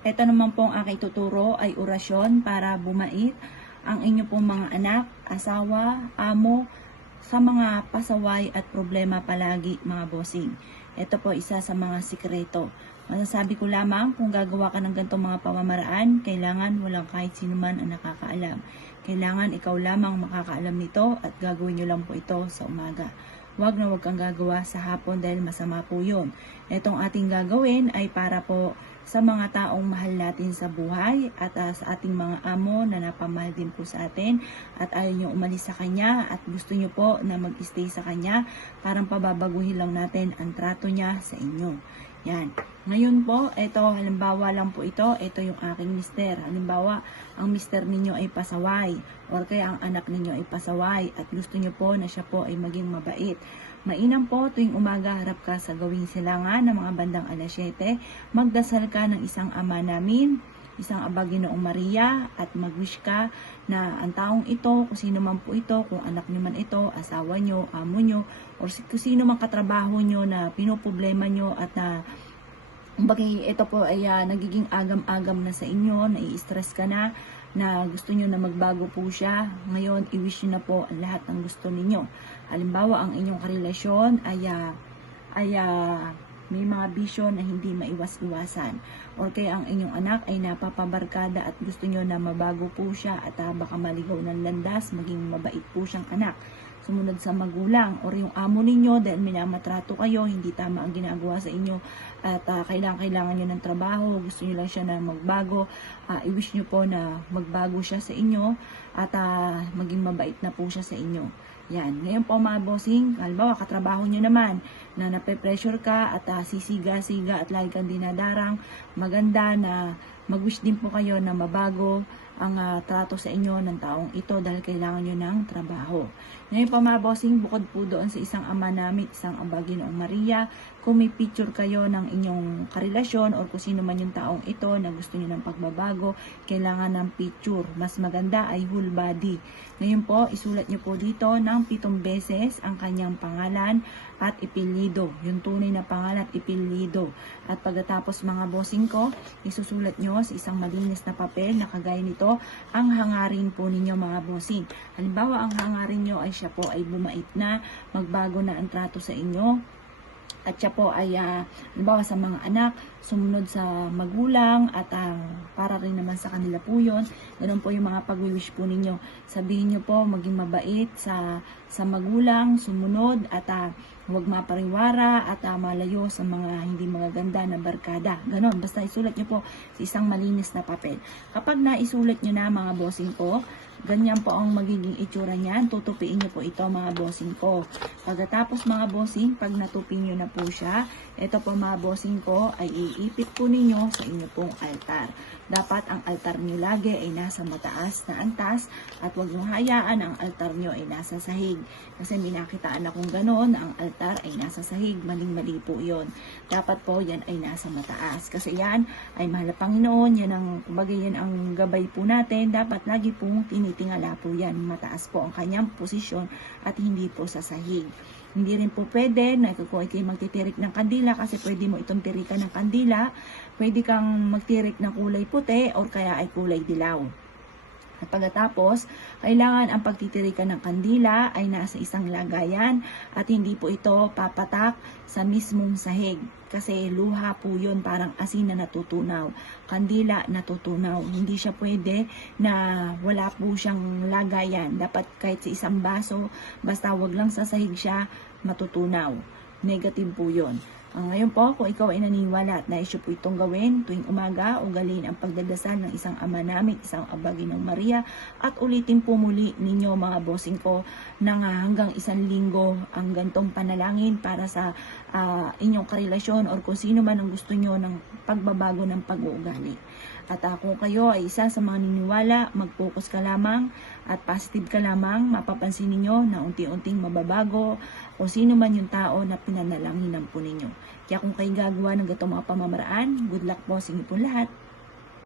Ito naman po ang aking tuturo ay orasyon para bumait ang inyo pong mga anak, asawa, amo, sa mga pasaway at problema palagi mga bossing. Ito po isa sa mga sikreto. Masasabi ko lamang kung gagawa ka ng ganitong mga pamamaraan, kailangan walang kahit sino man ang nakakaalam. Kailangan ikaw lamang makakaalam nito at gagawin nyo lang po ito sa umaga. Huwag na huwag kang gagawa sa hapon dahil masama po yun. Itong ating gagawin ay para po sa mga taong mahal natin sa buhay at sa ating mga amo na napamahal din po sa atin at ayaw nyo umalis sa kanya at gusto nyo po na mag-stay sa kanya, parang pababaguhin lang natin ang trato niya sa inyo. Yan. Ngayon po, ito, halimbawa lang po ito yung aking mister. Halimbawa, ang mister ninyo ay pasaway or kaya ang anak ninyo ay pasaway at gusto nyo po na siya po ay maging mabait. Mainam po, tuwing umaga harap ka sa gawing silangan ng mga bandang alas 7, magdasal ka ng isang Ama Namin, isang Aba Ginoong Maria at mag-wish ka na ang taong ito, kung sino man po ito, kung anak nyo man ito, asawa nyo, amo nyo, or kung sino man katrabaho nyo na pinoproblema nyo at na ito po ay nagiging agam-agam na sa inyo, nai-stress ka na gusto nyo na magbago po siya. Ngayon, i-wish nyo na po ang lahat ng gusto ninyo. Halimbawa, ang inyong karelasyon ay may mga bisyo na hindi maiwas-iwasan. Or kaya ang inyong anak ay napapabarkada at gusto nyo na mabago po siya at baka maligaw ng landas, maging mabait po siyang anak. Sumunod sa magulang or yung amo ninyo dahil minamatrato kayo, hindi tama ang ginagawa sa inyo at kailangan nyo ng trabaho, gusto nyo lang siya na magbago, i-wish nyo po na magbago siya sa inyo at maging mabait na po siya sa inyo. Yan. Ngayon po mga bossing, halimbawa katrabaho nyo naman na nape-pressure ka at sisiga-siga at lagi kang dinadarang, maganda na mag-wish din po kayo na mabago ang trato sa inyo ng taong ito dahil kailangan nyo ng trabaho. Ngayon po mga bossing, bukod po doon sa isang Ama Namin, isang Aba Ginoong Maria, kung may picture kayo ng inyong karelasyon o kung sino man yung taong ito na gusto nyo ng pagbabago, kailangan ng picture. Mas maganda ay whole body. Ngayon po, isulat nyo po dito ng 7 beses ang kanyang pangalan at ipilido. Yung tunay na pangalan at ipilido. At pagkatapos mga bossing ko, isusulat nyo sa isang malinis na papel na kagaya nito ang hangarin po ninyo mga bossing. Halimbawa, ang hangarin nyo ay siya po ay bumait na, magbago na ang trato sa inyo. At siya po ay, halimbawa sa mga anak, sumunod sa magulang at para rin naman sa kanila po yun. Ganun po yung mga pag-wish po ninyo. Sabihin nyo po, maging mabait sa magulang, sumunod at huwag mapariwara at malayo sa mga hindi magaganda na barkada. Ganon, basta isulat nyo po sa isang malinis na papel. Kapag naisulat nyo na mga bossing po, ganyan po ang magiging itsura niyan. Tutupiin nyo po ito mga bossing ko. Pagkatapos mga bossing, pag natupi nyo na po siya, ito po mga bossing ko ay iipit po ninyo sa inyo pong altar. Dapat ang altar nyo lagi ay nasa mataas na antas at huwag nyo hayaan ang altar nyo ay nasa sahig. Kasi minakitaan akong ganon, ang altar ay nasa sahig. Maling-mali po yun. Dapat po yan ay nasa mataas. Kasi yan ay mahal na Panginoon. Yan ang, kumbaga yan ang gabay po natin. Dapat lagi pong tinitingala po yan. Mataas po ang kanyang posisyon at hindi po sa sahig. Hindi rin po pwede na kung kayo magtitirik ng kandila kasi pwede mo itong tirikan ng kandila. Pwede kang magtirik ng kulay puti o kaya ay kulay dilaw. At pagkatapos, kailangan ang pagtitirikan ng kandila ay nasa isang lagayan at hindi po ito papatak sa mismong sahig. Kasi luha po yun, parang asin na natutunaw. Kandila natutunaw. Hindi siya pwede na wala po siyang lagayan. Dapat kahit sa isang baso, basta wag lang sa sahig siya matutunaw. Negative po yun. Ngayon po, kung ikaw ay naniniwala at nais po itong gawin tuwing umaga, ugalin ang pagdadasal ng isang Ama Namin, isang Aba Ginoong Maria, at ulitin po muli ninyo mga bossing ko ng hanggang 1 linggo ang gantong panalangin para sa inyong karelasyon or kung sino man ang gusto nyo ng pagbabago ng pag-uugali. At kung kayo ay isa sa mga niniwala, mag-focus ka lamang at positive ka lamang, mapapansin ninyo na unti-unting mababago o sino man yung tao na pinanalanginan po ninyo. Kaya kung kayo gagawa ng gatong mga pamamaraan, good luck po sa inyo po lahat.